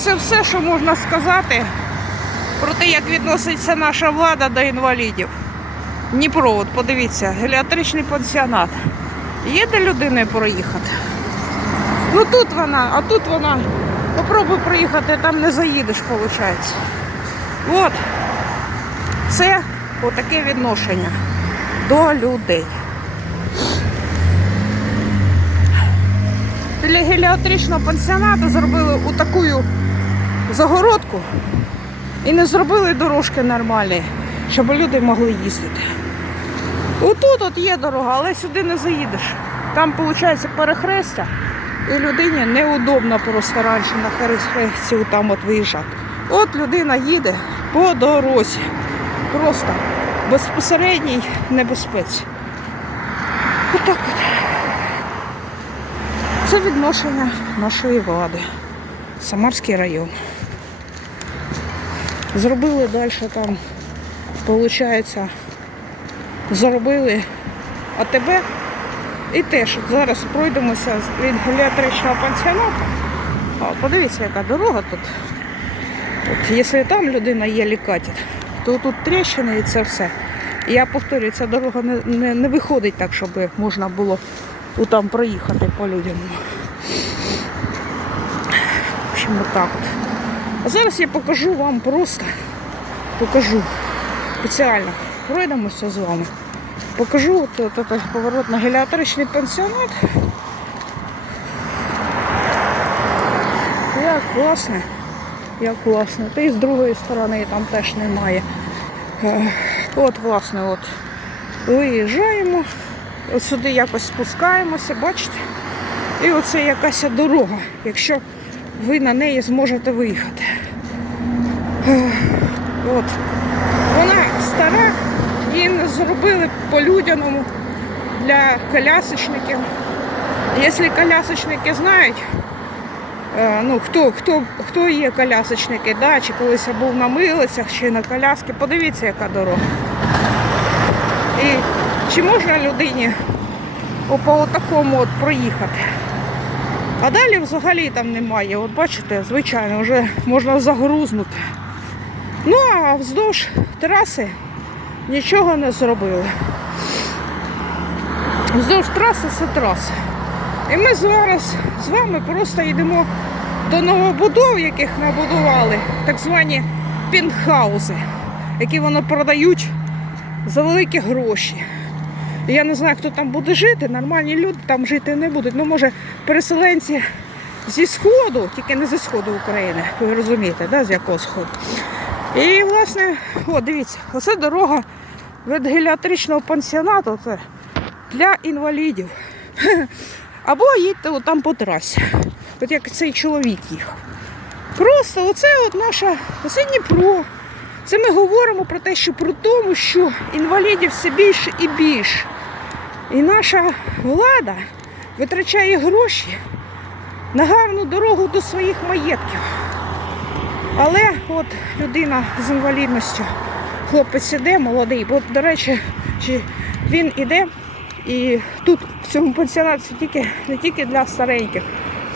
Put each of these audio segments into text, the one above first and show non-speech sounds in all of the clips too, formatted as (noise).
Оце все, що можна сказати про те, як відноситься наша влада до інвалідів. Дніпро, от подивіться, геліатричний пансіонат. Є де людиною проїхати? Ну тут вона, а тут вона. Попробуй проїхати, там не заїдеш, виходить. От. Це отаке відношення до людей. Для геліатричного пансіонату зробили отаку загородку і не зробили дорожки нормальні, щоб люди могли їздити. Отут от є дорога, але сюди не заїдеш. Там, виходить, перехрестя, і людині неудобно просто раніше на перехресті там от виїжджати. От людина їде по дорозі. Просто безпосередній небезпеці. Отак от. Це відношення нашої влади. Самарський район. Зробили далі там, виходить, зробили АТБ. І теж зараз пройдемося від геліатричного пансіонату. Подивіться, яка дорога тут. От, якщо там людина є лікатір, то тут тріщини і це все. Я повторюю, ця дорога не, не, не виходить так, щоб можна було там проїхати по людям. В общем, отак от. А зараз я покажу вам просто, покажу спеціально. Пройдемося з вами. Покажу от, от, от, поворот на геліаторичний пансіонат. Як класно, як класно. Та і з другої сторони там теж немає. Е, От, власне, от виїжджаємо, от сюди якось спускаємося, бачите? І оце якась дорога, якщо ви на неї зможете виїхати. От. Вона стара, її зробили по-людяному для колясочників. Якщо колясочники знають, е, ну, хто, хто, хто є колясочники, да, чи колись я був на милицях, чи на коляски, подивіться, яка дорога. І чи можна людині по такому от проїхати? А далі взагалі там немає. От бачите, звичайно, вже можна загрузнути. Ну а вздовж траси нічого не зробили. Вздовж траси це траса. І ми зараз з вами просто йдемо до новобудов, яких набудували, так звані пентхаузи, які вони продають за великі гроші. Я не знаю, хто там буде жити, нормальні люди там жити не будуть. Ну, може, переселенці зі Сходу, тільки не зі Сходу України, ви розумієте, да, з якого сходу. І, власне, о, дивіться, оце дорога від геліатричного пансіонату це для інвалідів. (laughs) Або їдьте там по трасі. От як цей чоловік їхав. Просто оце от наша, оце Дніпро. Це ми говоримо про те, що про тому, що інвалідів все більше і більше. І наша влада витрачає гроші на гарну дорогу до своїх маєтків. Але от людина з інвалідністю, хлопець іде, молодий, бо, до речі, він іде і тут в цьому пансіонаті тільки, не тільки для стареньких,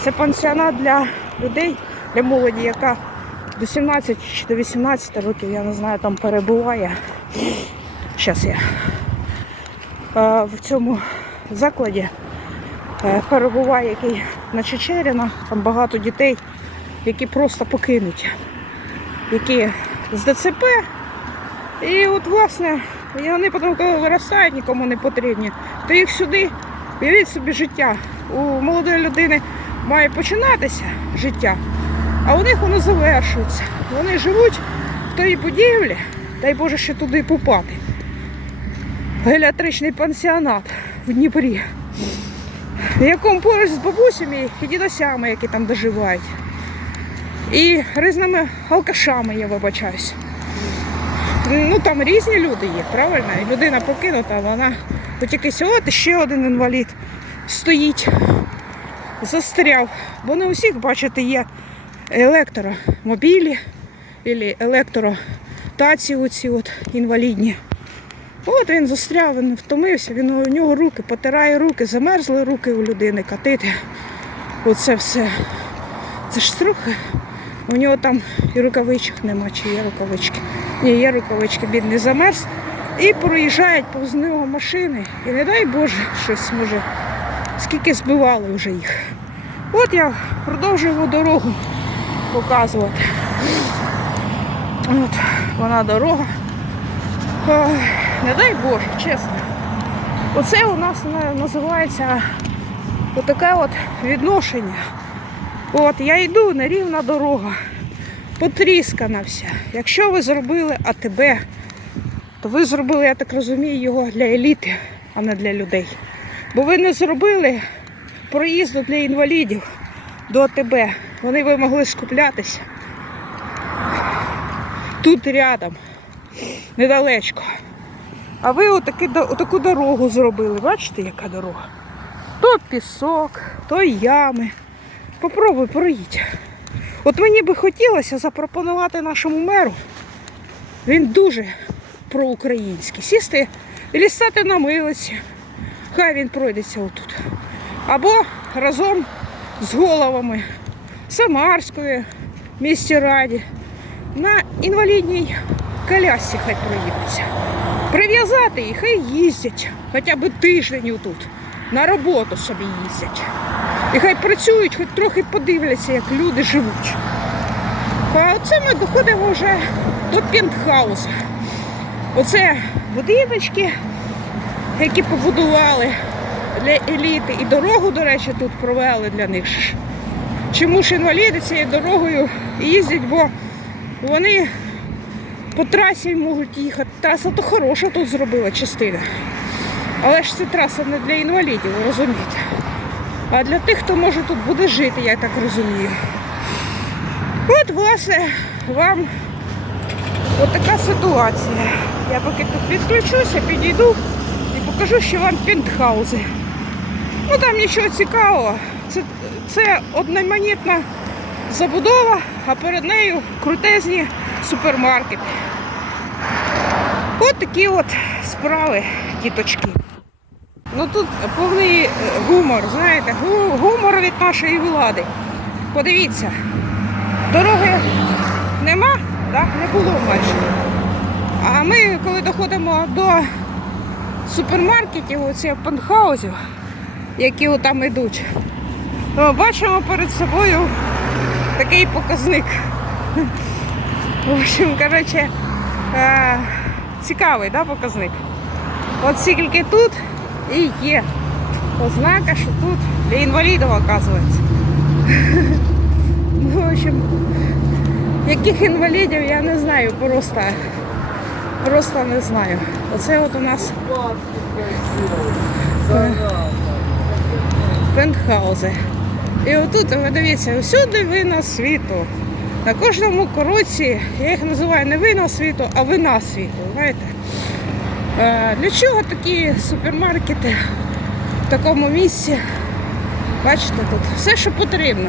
це пансіонат для людей, для молоді, яка до 17 чи до 18 років, я не знаю, там перебуває. Зараз я е, в цьому закладі е, перебуває, який на Чечеріна, там багато дітей, які просто покинуті, які з ДЦП. І от, власне, і вони потім, коли виростають, нікому не потрібні, то їх сюди, уявіть собі життя. У молодої людини має починатися життя, а у них воно завершується. Вони живуть в тій будівлі, дай Боже, ще туди попати. Геліатричний пансіонат в Дніпрі, в якому поруч з бабусями і дідусями, які там доживають. І різними алкашами, я вибачаюсь. Ну там різні люди є, правильно? І людина покинута, вона от якийсь от ще один інвалід стоїть, застряв. Бо не у всіх, бачите, є електромобілі або електротаці оці от інвалідні. От він застряв, він втомився, він у нього руки, потирає руки, замерзли руки у людини, катити. Оце все. Це ж трохи У нього там і рукавичок нема, чи є рукавички. Ні, є рукавички, бідний замерз. І проїжджають повз нього машини. І не дай Боже, щось може. Скільки збивали вже їх. От я продовжую дорогу показувати. От вона дорога. Не дай Боже, чесно. Оце у нас називається отаке от відношення. От я йду нерівна дорога, потріскана вся. Якщо ви зробили АТБ, то ви зробили, я так розумію, його для еліти, а не для людей. Бо ви не зробили проїзду для інвалідів до АТБ. Вони би могли скуплятися тут рядом, недалечко. А ви отаки, отаку дорогу зробили. Бачите, яка дорога? То пісок, то ями. Попробуй проїдь. От мені би хотілося запропонувати нашому меру. Він дуже проукраїнський. Сісти і лістати на милиці. Хай він пройдеться отут. Або разом з головами Самарської місті Раді на інвалідній колясці хай проїдуться. Прив'язати їх, хай їздять хоча б тиждень тут. На роботу собі їздять. І хай працюють, хоч трохи подивляться, як люди живуть. А оце ми доходимо вже до пентхауза. Оце будиночки, які побудували для еліти. І дорогу, до речі, тут провели для них. Чому ж інваліди цією дорогою їздять, бо вони по трасі можуть їхати. Траса то хороша тут зробила частина. Але ж це траса не для інвалідів, розумієте. А для тих, хто може тут буде жити, я так розумію. От, власне, вам от така ситуація. Я поки тут відключуся, підійду і покажу, що вам пентхаузи. Ну там нічого цікавого. Це, це одноманітна забудова, а перед нею крутезні супермаркети. От такі от справи, діточки. Ну тут повний е, гумор, знаєте, гумор від нашої влади. Подивіться, дороги нема, так? не було майже. А ми, коли доходимо до супермаркетів, оцих пентхаузів, які там йдуть, бачимо перед собою такий показник. В общем, коротше, е, цікавий да, показник. От скільки тут і є ознака, що тут для інвалідів, оказується. Ну, в общем, яких інвалідів я не знаю, просто, просто не знаю. Оце от у нас пентхаузи. І отут, ви дивіться, всюди вина світу. На кожному кроці, я їх називаю не вина світу, а вина світу. Знаєте? Е, Для чого такі супермаркети в такому місці? Бачите, тут все, що потрібно.